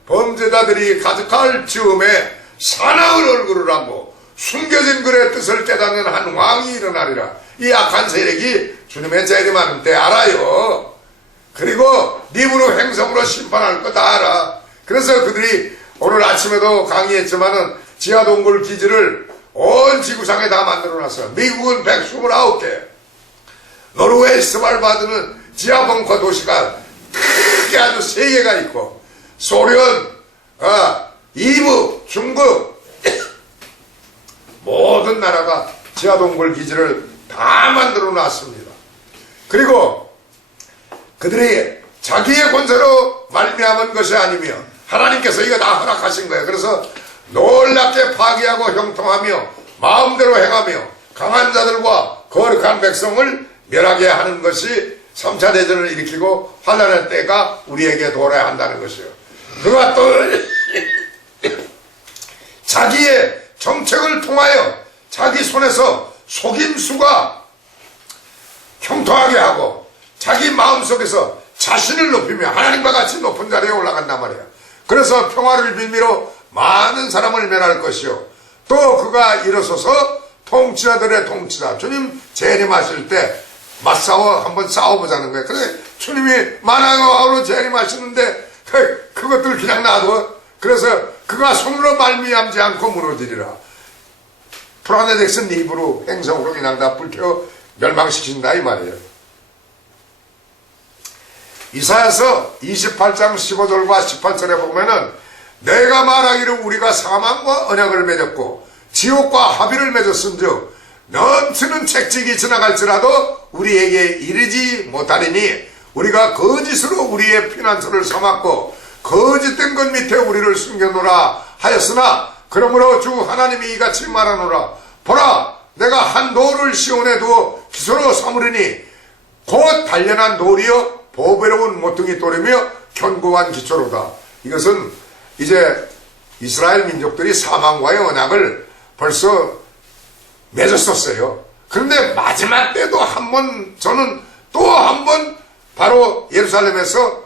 범죄자들이 가득할 즈음에 사나운 얼굴을 하고 숨겨진 글의 뜻을 깨닫는 한 왕이 일어나리라. 이 악한 세력이 주님의 재림하는 때 알아요. 그리고 님으로 행성으로 심판할 거 다 알아. 그래서 그들이 오늘 아침에도 강의했지만은 지하동굴 기지를 온 지구상에 다 만들어놨어요. 미국은 129개, 노르웨이 스발바드는 지하벙커 도시가 크게 아주 3개가 있고, 소련, 이브, 중국 모든 나라가 지하동굴 기지를 다 만들어 놨습니다. 그리고 그들이 자기의 권세로 말미암은 것이 아니며 하나님께서 이거 다 허락하신 거예요. 그래서 놀랍게 파괴하고 형통하며 마음대로 행하며 강한 자들과 거룩한 백성을 멸하게 하는 것이 3차 대전을 일으키고 환난의 때가 우리에게 돌아야 한다는 것이요. 그가 또 자기의 정책을 통하여 자기 손에서 속임수가 형통하게 하고 자기 마음속에서 자신을 높이며 하나님과 같이 높은 자리에 올라간단 말이에요. 그래서 평화를 빌미로 많은 사람을 멸할 것이요. 또 그가 일어서서 통치자들의 통치자, 주님 재림하실 때 맞싸워 한번 싸워보자는 거예요. 그래서 주님이 만왕왕으로 재림하시는데 그것들 그냥 놔둬. 그래서 그가 손으로 말미암지 않고 무너지리라. 프라데덱스 니브로 행성으로 그냥 다 불태워 멸망시킨다 이 말이에요. 이사야서 28장 15절과 18절에 보면은 내가 말하기를 우리가 사망과 언약을 맺었고 지옥과 합의를 맺었은즉 넘치는 책찍이 지나갈지라도 우리에게 이르지 못하리니 우리가 거짓으로 우리의 피난처를 삼았고 거짓된 것 밑에 우리를 숨겨놓으라 하였으나 그러므로 주 하나님이 이같이 말하노라. 보라, 내가 한 돌을 시온에 두어 기초로 삼으리니 곧 단련한 돌이요 보배로운 모퉁이 돌이며 견고한 기초로다. 이것은 이제 이스라엘 민족들이 사망과의 언약을 벌써 맺었었어요. 그런데 마지막 때도 한번, 저는 또 한 번 바로 예루살렘에서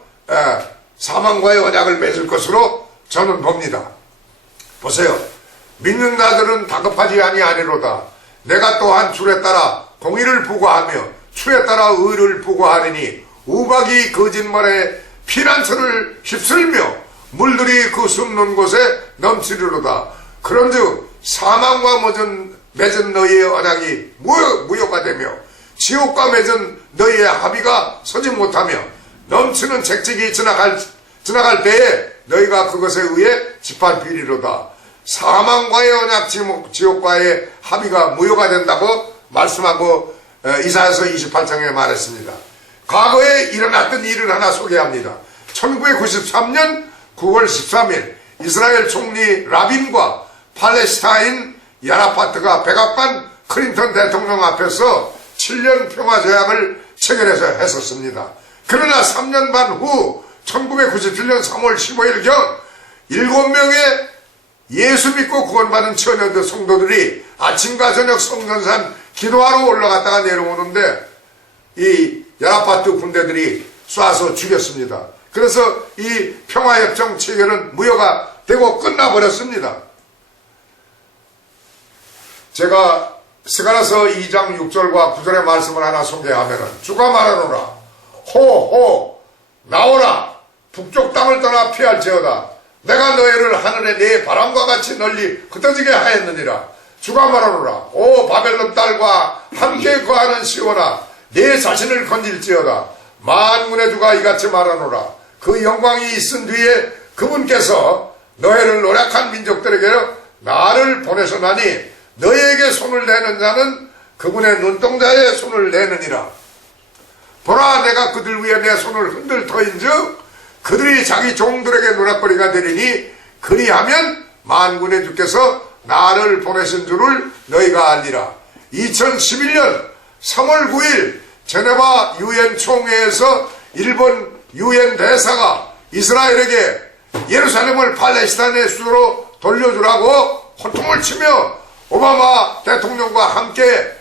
사망과의 언약을 맺을 것으로 저는 봅니다. 보세요. 믿는 자들은 다급하지 아니하리로다. 내가 또한 줄에 따라 공의를 부과하며 추에 따라 의를 부과하리니 우박이 거짓말에 피난처를 휩쓸며 물들이 그 숨는 곳에 넘치리로다. 그런즉 사망과 맺은 너희의 언약이 무효가 되며 지옥과 맺은 너희의 합의가 서지 못하며 넘치는 책찍이 지나갈 때에 너희가 그것에 의해 짓밟히리로다. 사망과의 언약, 지옥과의 합의가 무효가 된다고 말씀하고 이사야서 28장에 말했습니다. 과거에 일어났던 일을 하나 소개합니다. 1993년 9월 13일 이스라엘 총리 라빈과 팔레스타인 야라파트가 백악관 클린턴 대통령 앞에서 7년 평화조약을 체결해서 했었습니다. 그러나 3년 반 후 1997년 3월 15일경 7명의 예수 믿고 구원받은 처녀들 성도들이 아침과 저녁 성전산 기도하러 올라갔다가 내려오는데 이 야라파트 군대들이 쏴서 죽였습니다. 그래서 이 평화협정 체결은 무효가 되고 끝나버렸습니다. 제가 스가랴서 2장 6절과 9절의 말씀을 하나 소개하면은 주가 말하노라 호호 나오라 북쪽 땅을 떠나 피할지어다 내가 너희를 하늘에 네 바람과 같이 널리 흩어지게 하였느니라. 주가 말하노라 오 바벨론 딸과 함께 거하는 시온아 네 자신을 건질지어다. 만군의 주가 이같이 말하노라 그 영광이 있은 뒤에 그분께서 너희를 노력한 민족들에게 나를 보내셨나니 너희에게 손을 내는 자는 그분의 눈동자에 손을 내느니라. 보라 내가 그들 위에 내 손을 흔들 터인즉 그들이 자기 종들에게 노략거리가 되리니 그리하면 만군의 주께서 나를 보내신 줄을 너희가 알리라. 2011년 3월 9일 제네바 유엔 총회에서 일본 유엔 대사가 이스라엘에게 예루살렘을 팔레스타인의 수도로 돌려주라고 호통을 치며 오바마 대통령과 함께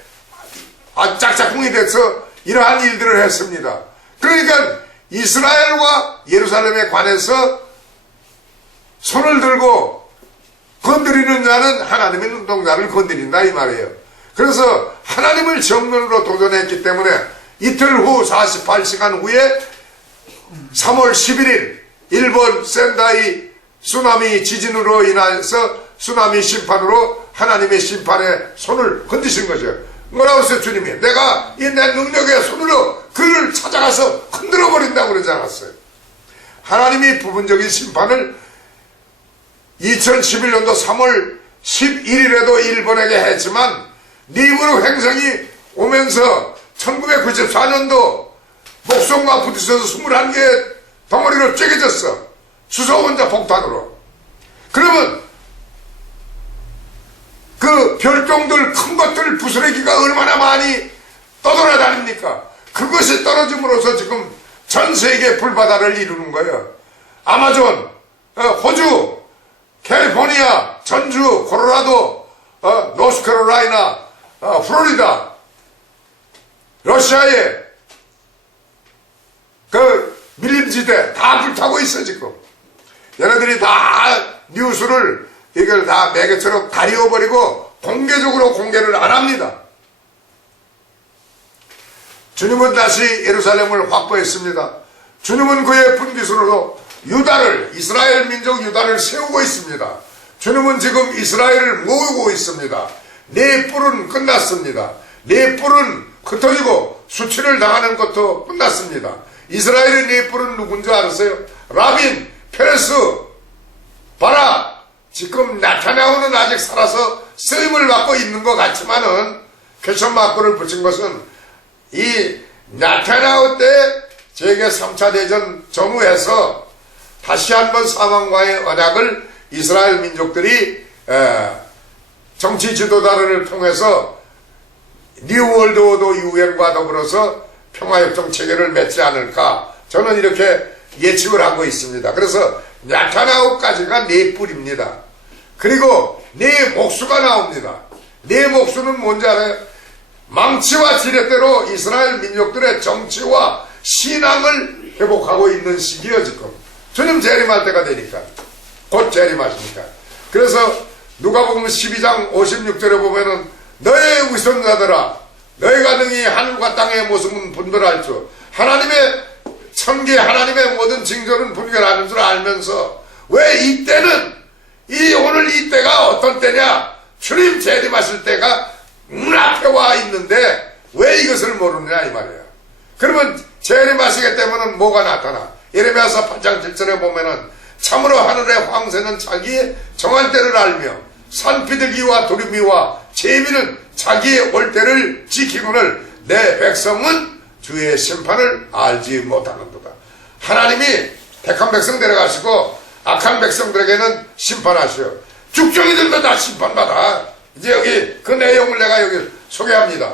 짝짝꿍이 돼서 이러한 일들을 했습니다. 그러니까 이스라엘과 예루살렘에 관해서 손을 들고 건드리는 자는 하나님의 눈동자를 건드린다 이 말이에요. 그래서 하나님을 정면으로 도전했기 때문에 이틀 후 48시간 후에 3월 11일 일본 센다이 쓰나미 지진으로 인해서 쓰나미 심판으로 하나님의 심판에 손을 건드신 거죠. 뭐라고 했어요? 주님이 내가 이 내 능력의 손으로 그를 찾아가서 흔들어 버린다고 그러지 않았어요. 하나님이 부분적인 심판을 2011년도 3월 11일에도 일본에게 했지만 니무르 횡성이 오면서 1994년도 목성과 부딪혀서 21개 덩어리로 쪼개졌어. 수소원자 폭탄으로. 그러면 그 별종들 큰 것들 부스러기가 얼마나 많이 떠돌아다닙니까? 그것이 떨어짐으로써 지금 전 세계 불바다를 이루는 거예요. 아마존, 호주, 캘리포니아, 전주, 콜로라도, 노스캐롤라이나, 플로리다, 러시아의 그 밀림지대 다 불타고 있어 지금. 얘네들이 다 뉴스를 이걸 다 매개처럼 가리워버리고 공개적으로 공개를 안 합니다. 주님은 다시 예루살렘을 확보했습니다. 주님은 그의 분깃으로 유다를, 이스라엘 민족 유다를 세우고 있습니다. 주님은 지금 이스라엘을 모으고 있습니다. 네 뿔은 끝났습니다. 네 뿔은 흩어지고 수치를 당하는 것도 끝났습니다. 이스라엘의 네 뿔은 누군지 아세요? 라빈, 페레스, 바라. 지금 나타나오는 아직 살아서 쓰임을 받고 있는 것 같지만은 퀘션 마크를 붙인 것은 이 나타나올 때 세계 3차 대전 전후에서 다시 한번 사망과의 언약을 이스라엘 민족들이 정치 지도자를 통해서 뉴월드 오더 유엔과 더불어서 평화협정 체결을 맺지 않을까 저는 이렇게 예측을 하고 있습니다. 그래서 나타나오까지가 네 뿔입니다. 그리고 네 목수가 나옵니다. 네 목수는 뭔지 알아요? 망치와 지렛대로 이스라엘 민족들의 정치와 신앙을 회복하고 있는 시기요 지금. 주님 재림할 때가 되니까. 곧 재림하시니까. 그래서 누가복음 12장 56절에 보면은 너의 위선자들아 너희가 능히 하늘과 땅의 모습은 분별할 줄 하나님의 천계 하나님의 모든 징조는 분별하는 줄 알면서 왜 이때는 오늘 이때가 어떤 때냐 주님 재림하실 때가 눈앞에 와 있는데 왜 이것을 모르느냐 이 말이에요. 그러면 재림하시기 때문에 뭐가 나타나? 예레미야서 8장 7절에 보면은 참으로 하늘의 황새는 자기의 정한 때를 알며 산비둘기와 두루미와 제비는 자기의 올 때를 지키거늘 내 백성은 주의 심판을 알지 못하는도다. 하나님이 택한 백성 데려가시고 악한 백성들에게는 심판하시오. 죽정이들도 다 심판받아. 이제 여기 그 내용을 내가 여기 소개합니다.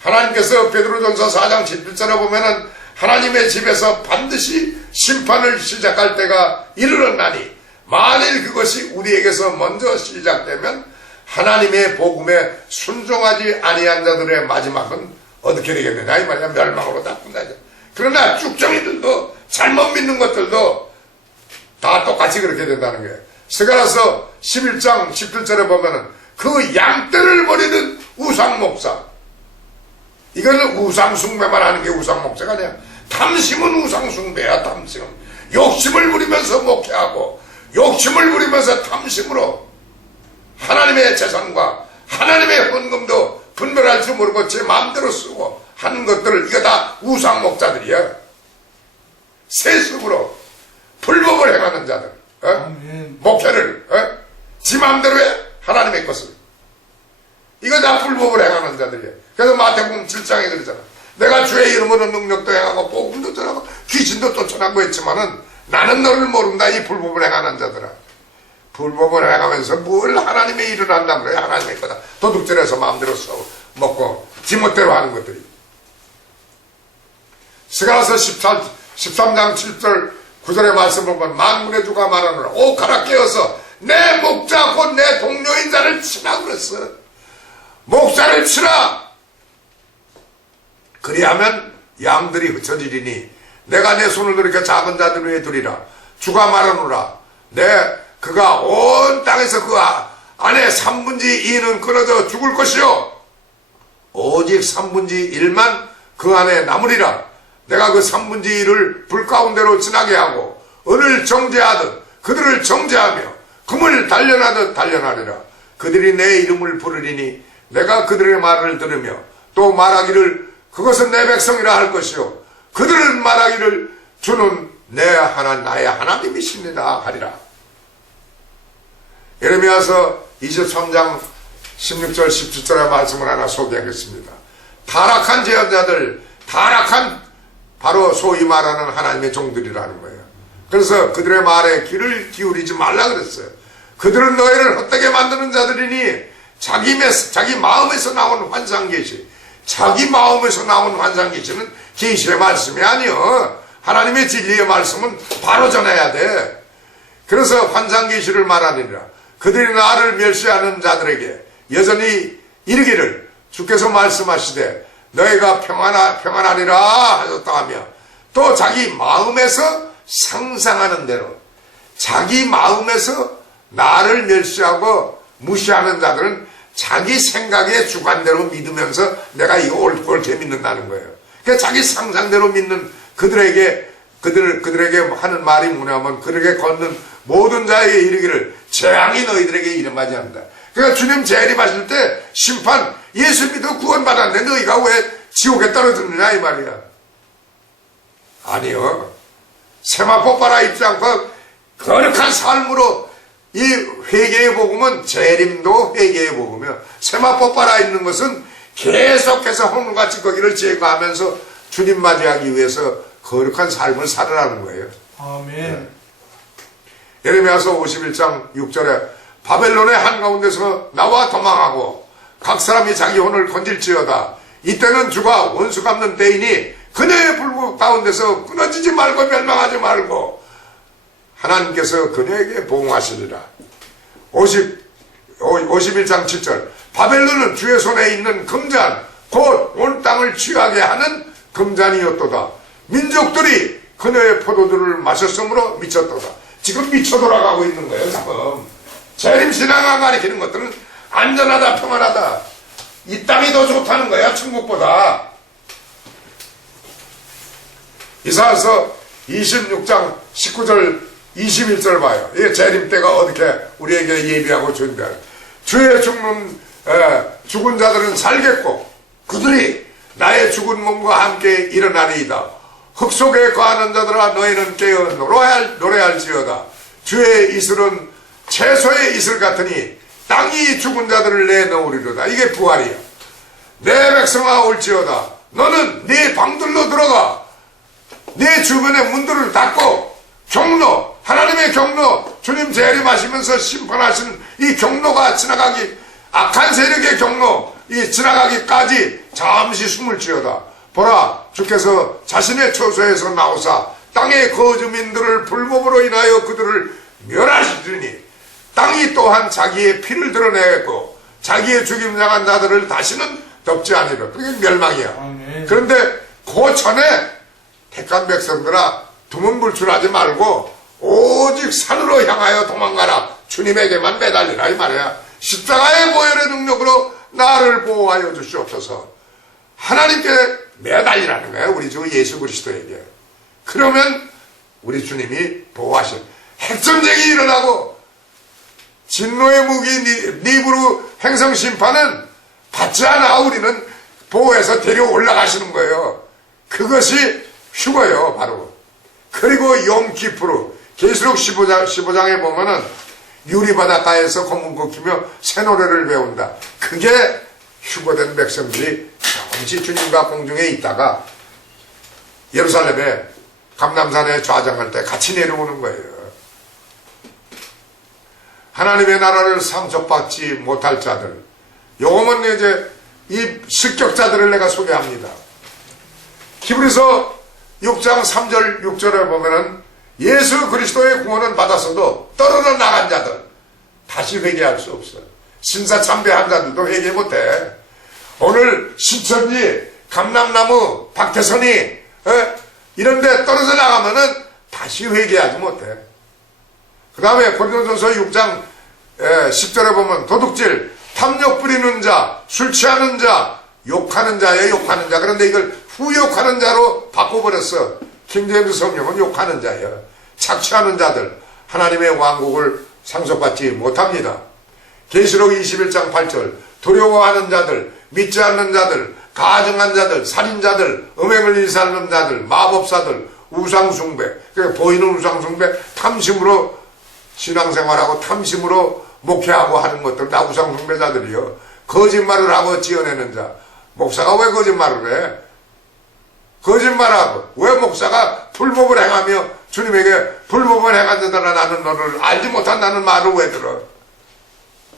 하나님께서 베드로전서 4장 11절에 보면은 하나님의 집에서 반드시 심판을 시작할 때가 이르렀나니 만일 그것이 우리에게서 먼저 시작되면 하나님의 복음에 순종하지 아니한 자들의 마지막은 어떻게 되겠느냐 이 말이야. 멸망으로 다 끝나죠. 그러나 쭉정이들도 잘못 믿는 것들도 다 똑같이 그렇게 된다는 거예요. 스가랴서 11장 17절에 보면은 그 양떼를 버리는 우상 목사, 이거는 우상 숭배만 하는 게 우상 목사가 아니야. 탐심은 우상 숭배야. 탐심, 욕심을 부리면서 목회하고 욕심을 부리면서 탐심으로 하나님의 재산과 하나님의 헌금도 분별할 줄 모르고 제 마음대로 쓰고 하는 것들을, 이거 다 우상 목자들이야. 세습으로 불법을 행하는 자들, 목회를 지 마음대로 해. 하나님의 것을, 이거 다 불법을 행하는 자들이야. 그래서 마태복음 7장에 그러잖아. 내가 주의 이름으로 능력도 행하고 복음도 전하고 귀신도 쫓아나고 했지만은 나는 너를 모른다. 이 불법을 행하는 자들아. 불법을 행하면서 뭘 하나님의 일을 한다 그래. 하나님의 거다. 도둑질해서 마음대로 써 먹고 지멋대로 하는 것들이. 스가랴서 13장 7절 9절의 말씀을 보면 만군의 주가 말하노라. 오 가라 깨어서 내 목자 곧 내 동료인 자를 치라 그랬어. 목자를 치라. 그리하면 양들이 흩어지리니 내가 내 손을 그렇게 작은 자들 위에 두리라. 주가 말하노라. 그가 온 땅에서 그 안에 3분의 2는 끊어져 죽을 것이요 오직 3분의 1만 그 안에 남으리라. 내가 그 3분의 1을 불 가운데로 지나게 하고 은을 정죄하듯 그들을 정죄하며 금을 단련하듯 단련하리라. 그들이 내 이름을 부르리니 내가 그들의 말을 들으며 또 말하기를 그것은 내 백성이라 할 것이요 그들은 말하기를 주는 나의 하나님이십니다 하리라. 예레미야서 23장 16절 17절의 말씀을 하나 소개하겠습니다. 타락한 제언자들, 타락한 바로 소위 말하는 하나님의 종들이라는 거예요. 그래서 그들의 말에 귀를 기울이지 말라 그랬어요. 그들은 너희를 헛되게 만드는 자들이니 자기 마음에서 나온 환상계시, 자기 마음에서 나온 환상계시는 계시의 말씀이 아니요. 하나님의 진리의 말씀은 바로 전해야 돼. 그래서 환상계시를 말하니라. 그들이 나를 멸시하는 자들에게 여전히 이르기를 주께서 말씀하시되 너희가 평안하리라 하셨다 하며 또 자기 마음에서 상상하는 대로 자기 마음에서 나를 멸시하고 무시하는 자들은 자기 생각의 주관대로 믿으면서 내가 이거 옳게 믿는다는 거예요. 그러니까 자기 상상대로 믿는 그들에게 하는 말이 뭐냐면 그들에게 걷는 모든 자에게 이르기를 재앙이 너희들에게 이름하지 않는다. 그러니까 주님 재림하실 때 심판, 예수 믿어 구원받았는데 너희가 왜 지옥에 떨어졌느냐 이 말이야. 아니요. 세마포 바라 입지 않고 거룩한 삶으로 이 회개의 복음은 재림도 회개의 복음이요. 세마포 바라 있는 것은 계속해서 홍루같이 거기를 제거하면서 주님 맞이하기 위해서 거룩한 삶을 살아라는 거예요. 아멘. 네. 예레미야서 51장 6절에 바벨론의 한가운데서 나와 도망하고 각 사람이 자기 혼을 건질지어다. 이때는 주가 원수 갚는 때이니 그녀의 불구 가운데서 끊어지지 말고 멸망하지 말고 하나님께서 그녀에게 보응하시리라. 51장 7절 바벨론은 주의 손에 있는 금잔 곧 온 땅을 취하게 하는 금잔이었도다. 민족들이 그녀의 포도주를 마셨으므로 미쳤도다. 지금 미쳐 돌아가고 있는 거예요. 지금 재림신앙을 가리키는 것들은 안전하다 평안하다 이 땅이 더 좋다는 거야. 천국보다. 이사야서 26장 19절 21절 봐요. 이게 재림 때가 어떻게 우리에게 예비하고 준비하고 주의 죽은 자들은 살겠고 그들이 나의 죽은 몸과 함께 일어나리이다. 흙 속에 거하는 자들아 너희는 깨어 노래할지어다. 주의 이슬은 채소의 이슬 같으니 땅이 죽은 자들을 내놓으리로다. 이게 부활이야. 내 백성아 올지어다. 너는 네 방들로 들어가. 네 주변의 문들을 닫고 경로, 하나님의 경로, 주님 재림하시면서 심판하시는 이 경로가 지나가기, 악한 세력의 경로, 이 지나가기까지 잠시 숨을 지어다. 보라, 주께서 자신의 처소에서 나오사 땅의 거주민들을 불법으로 인하여 그들을 멸하시리니 땅이 또한 자기의 피를 드러내고 자기의 죽임 당한 자들을 다시는 덮지 아니라. 그게 멸망이야. 아멘. 그런데 그 전에 택한 백성들아, 두문불출하지 말고 오직 산으로 향하여 도망가라. 주님에게만 매달리라 이 말이야. 십자가의 보혈의 능력으로 나를 보호하여 주시옵소서. 하나님께 매달리라는 거야. 우리 주 예수 그리스도에게. 그러면 우리 주님이 보호하신 핵전쟁이 일어나고 진노의 무기 니브루 행성심판은 받지 않아. 우리는 보호해서 데려 올라가시는 거예요. 그것이 휴거예요, 바로. 그리고 용키프루 계시록 15장에 보면은 유리바닷가에서 검은 키며 새 노래를 배운다. 그게 휴거된 백성들이 잠시 주님과 공중에 있다가 예루살렘에 감람산에 좌장할 때 같이 내려오는 거예요. 하나님의 나라를 상속받지 못할 자들, 요거는 이제 이 실격자들을 내가 소개합니다. 히브리서 6장 3절 6절에 보면은 예수 그리스도의 구원은 받았어도 떨어져 나간 자들 다시 회개할 수 없어요. 신사 참배한 자들도 회개 못해. 오늘 신천지 감람나무 박태선이 이런데 떨어져 나가면은 다시 회개하지 못해. 그 다음에 고린도전서 6장 10절에 보면 도둑질, 탐욕 부리는 자, 술 취하는 자, 욕하는 자예요. 욕하는 자. 그런데 이걸 후욕하는 자로 바꿔버렸어. 킹제임스 성경은 욕하는 자예요. 착취하는 자들, 하나님의 왕국을 상속받지 못합니다. 계시록 21장 8절, 두려워하는 자들, 믿지 않는 자들, 가증한 자들, 살인자들, 음행을 일삼는 자들, 마법사들, 우상숭배, 그러니까 보이는 우상숭배, 탐심으로 신앙생활하고 탐심으로 목회하고 하는 것들 다 우상숭배자들이요. 거짓말을 하고 지어내는 자. 목사가 왜 거짓말을 해? 거짓말하고 왜 목사가 불법을 행하며 주님에게 불법을 행한 자들아 나는 너를 알지 못한다는 말을 왜 들어?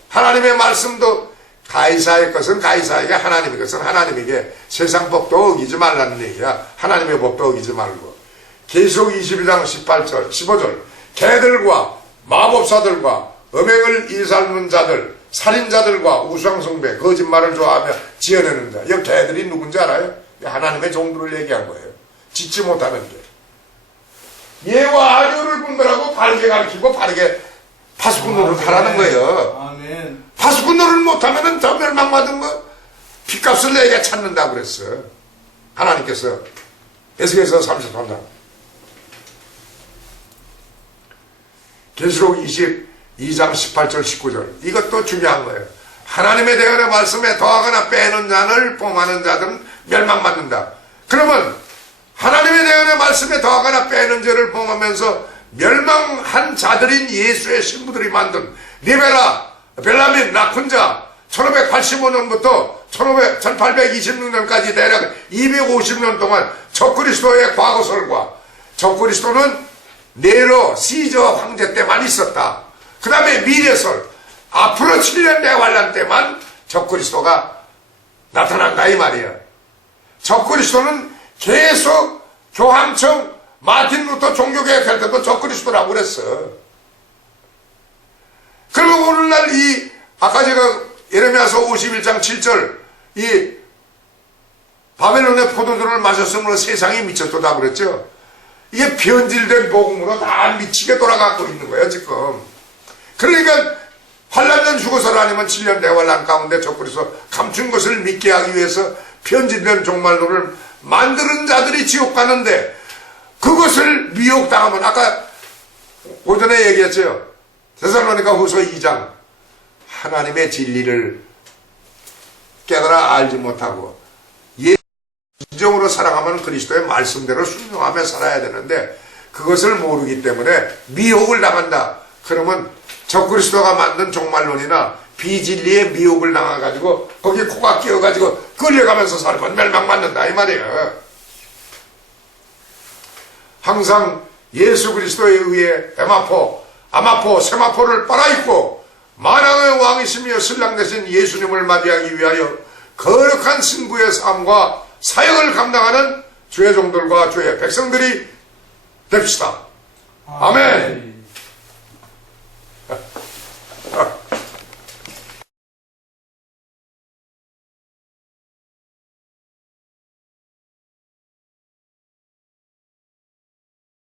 하나님의 말씀도 가이사의 것은 가이사에게, 하나님의 것은 하나님에게, 세상 법도 어기지 말라는 얘기야. 하나님의 법도 어기지 말고. 계시록 22장 18절 15절 개들과 마법사들과 음행을 일삼는 자들, 살인자들과 우상숭배, 거짓말을 좋아하며 지어내는 자. 이 개들이 누군지 알아요? 하나님의 종들을 얘기한 거예요. 짓지 못하는 게. 예와 아류를 분별하고 바르게 가르치고 바르게 파수꾼 노릇 하라는 거예요. 아멘. 파수꾼 노릇 못하면 더 멸망받은 거 핏값을 내게 찾는다고 그랬어. 하나님께서. 에스겔서 33장. 계시록 22장 18절 19절. 이것도 중요한 거예요. 하나님의 대언의 말씀에 더하거나 빼는 자를 범하는 자들은 멸망받는다. 그러면 하나님의 대언의 말씀에 더하거나 빼는 죄를 범하면서 멸망한 자들인 예수의 신부들이 만든 리베라, 벨라민, 라쿤자 1585년부터 1826년까지 대략 250년 동안 적그리스도의 과거설과 적그리스도는 네로 시저 황제 때만 있었다. 그 다음에 미래설, 앞으로 7년 대환란 때만 적그리스도가 나타난다 이 말이야. 적그리스도는 계속 교황청 마틴 루터 종교개혁할 때도 적그리스도라고 그랬어. 그리고 오늘날 이 아까 제가 예레미야서 51장 7절 이 바벨론의 포도주를 마셨으므로 세상이 미쳤도다 그랬죠. 이게 변질된 복음으로 다 미치게 돌아가고 있는 거예요 지금. 그러니까 환란전 휴거설 아니면 7년 대환란 가운데 적그리스도 감춘 것을 믿게 하기 위해서 편집된 종말론을 만드는 자들이 지옥 가는데 그것을 미혹당하면 아까 오전에 얘기했죠. 데살로니가 후서 2장 하나님의 진리를 깨달아 알지 못하고 인정으로 살아가면 그리스도의 말씀대로 순종하며 살아야 되는데 그것을 모르기 때문에 미혹을 당한다. 그러면 적그리스도가 만든 종말론이나 비진리에 미혹을 당해가지고 거기에 코가 끼어가지고 끌려가면서 살면 멸망받는다 이 말이에요. 항상 예수 그리스도에 의해 대마포, 아마포, 세마포를 빨아입고 만왕의 왕이시며 신랑 되신 예수님을 맞이하기 위하여 거룩한 신부의 삶과 사역을 감당하는 주의 종들과 주의 백성들이 됩시다. 아멘.